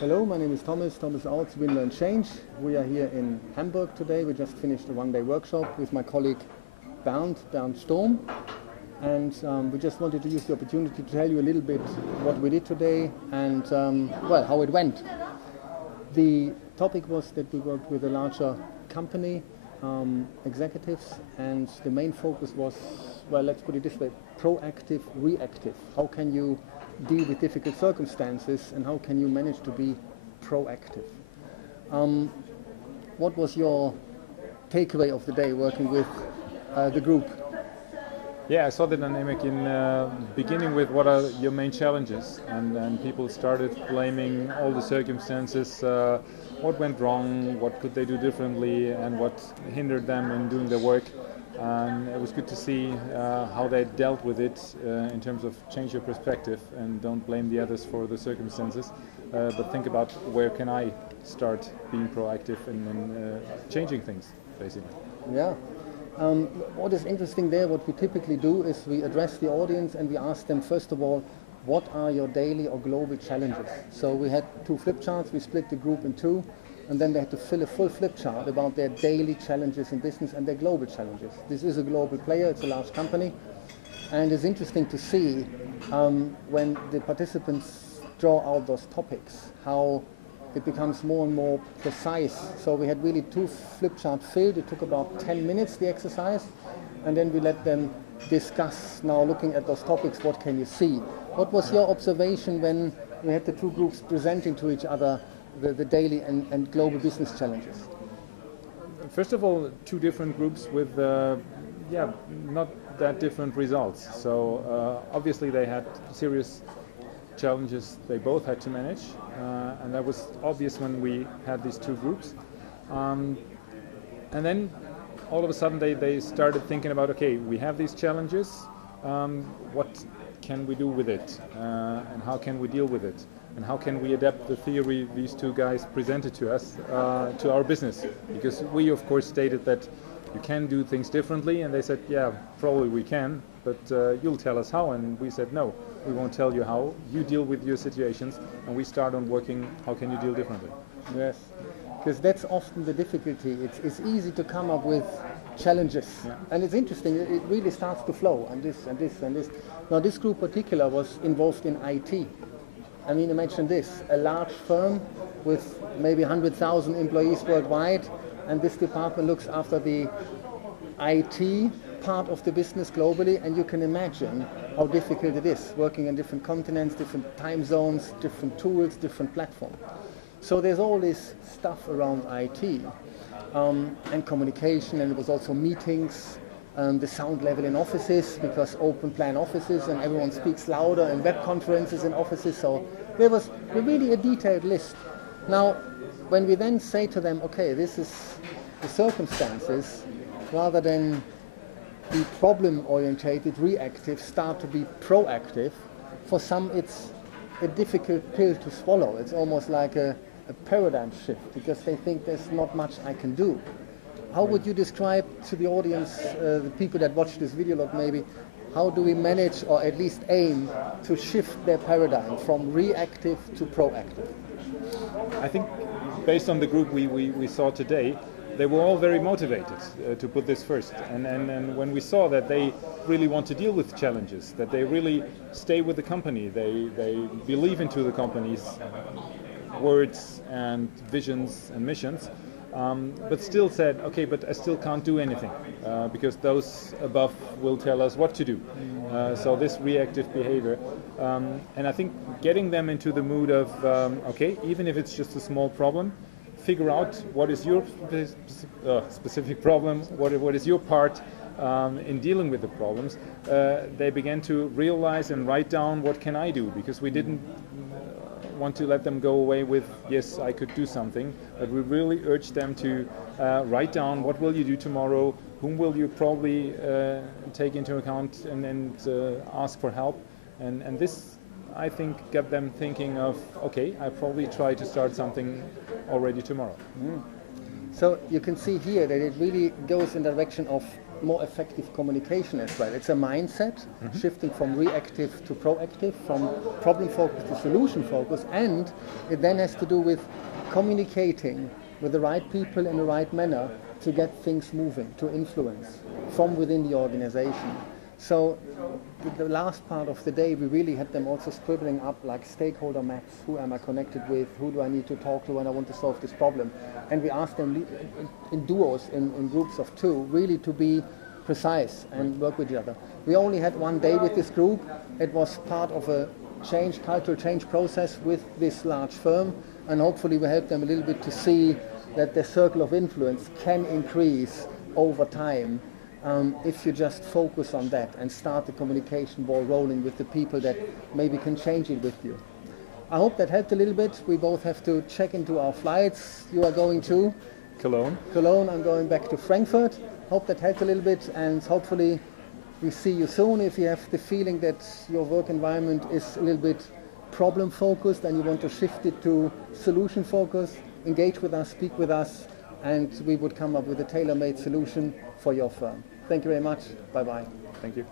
Hello, my name is Thomas Alts, Win Learn Change. We are here in Hamburg today. We just finished a one-day workshop with my colleague Bernd Storm. And we just wanted to use the opportunity to tell you a little bit what we did today and well, how it went. The topic was that we worked with a larger company, executives, and the main focus was, well, let's put it this way, proactive, reactive. How can you deal with difficult circumstances and how can you manage to be proactive? What was your takeaway of the day working with the group? Yeah, I saw the dynamic in beginning with what are your main challenges, and people started blaming all the circumstances, what went wrong, what could they do differently, and what hindered them in doing their work. It was good to see how they dealt with it in terms of change your perspective and don't blame the others for the circumstances, but think about where can I start being proactive and changing things, basically. Yeah. What is interesting there, what we typically do is we address the audience and we ask them, first of all, what are your daily or global challenges? So we had 2 flip charts, we split the group in 2, and then they had to fill a full flip chart about their daily challenges in business and their global challenges. This is a global player, it's a large company, and it's interesting to see when the participants draw out those topics, how it becomes more and more precise. So we had really 2 flip charts filled. It took about 10 minutes, the exercise, and then we let them discuss, now looking at those topics, what can you see? What was your observation when we had the 2 groups presenting to each other the daily and global business challenges? First of all, 2 different groups with not that different results. So obviously they had serious challenges they both had to manage, and that was obvious when we had these 2 groups. And then all of a sudden they started thinking about, okay, we have these challenges, what can we do with it, and how can we deal with it? And how can we adapt the theory these 2 guys presented to us to our business? Because we, of course, stated that you can do things differently, and they said, yeah, probably we can, but you'll tell us how. And we said, no, we won't tell you how. You deal with your situations, and we start on working, how can you deal differently? Yes, because that's often the difficulty. It's easy to come up with challenges, yeah. And it's interesting, it really starts to flow, and this, and this, and this. Now, this group particular was involved in IT. I mean, imagine this, a large firm with maybe 100,000 employees worldwide, and this department looks after the IT part of the business globally, and you can imagine how difficult it is, working on different continents, different time zones, different tools, different platforms. So there's all this stuff around IT and communication, and it was also meetings, the sound level in offices, because open plan offices and everyone speaks louder, and web conferences in offices, so there was really a detailed list. Now, when we then say to them, okay, this is the circumstances, rather than be problem-orientated, reactive, start to be proactive, for some it's a difficult pill to swallow. It's almost like a paradigm shift, because they think there's not much I can do. How would you describe to the audience, the people that watch this video log maybe, how do we manage, or at least aim, to shift their paradigm from reactive to proactive? I think based on the group we saw today, they were all very motivated to put this first. And when we saw that they really want to deal with challenges, that they really stay with the company, they believe into the company's words and visions and missions, but still said, okay, but I still can't do anything because those above will tell us what to do. So this reactive behavior, and I think getting them into the mood of, okay, even if it's just a small problem, figure out what is your specific problem, what is your part in dealing with the problems. They began to realize and write down, what can I do? Because we didn't want to let them go away with, yes, I could do something, but we really urged them to write down, what will you do tomorrow, whom will you probably take into account and ask for help, and this, I think, got them thinking of, okay, I probably try to start something already tomorrow. So you can see here that it really goes in the direction of more effective communication as well. It's a mindset, shifting from reactive to proactive, from problem focus to solution focus, and it then has to do with communicating with the right people in the right manner to get things moving, to influence from within the organization. So the last part of the day, we really had them also scribbling up like stakeholder maps. Who am I connected with? Who do I need to talk to when I want to solve this problem? And we asked them in duos, in groups of 2, really to be precise and work with each other. We only had one day with this group. It was part of a cultural change process with this large firm, and hopefully we helped them a little bit to see that the circle of influence can increase over time if you just focus on that and start the communication ball rolling with the people that maybe can change it with you. I hope that helped a little bit. We both have to check into our flights. You are going to Cologne. I'm going back to Frankfurt. Hope that helped a little bit, and hopefully we see you soon. If you have the feeling that your work environment is a little bit problem focused and you want to shift it to solution focus, engage with us, speak with us, and we would come up with a tailor-made solution for your firm. Thank you very much. Bye-bye. Thank you.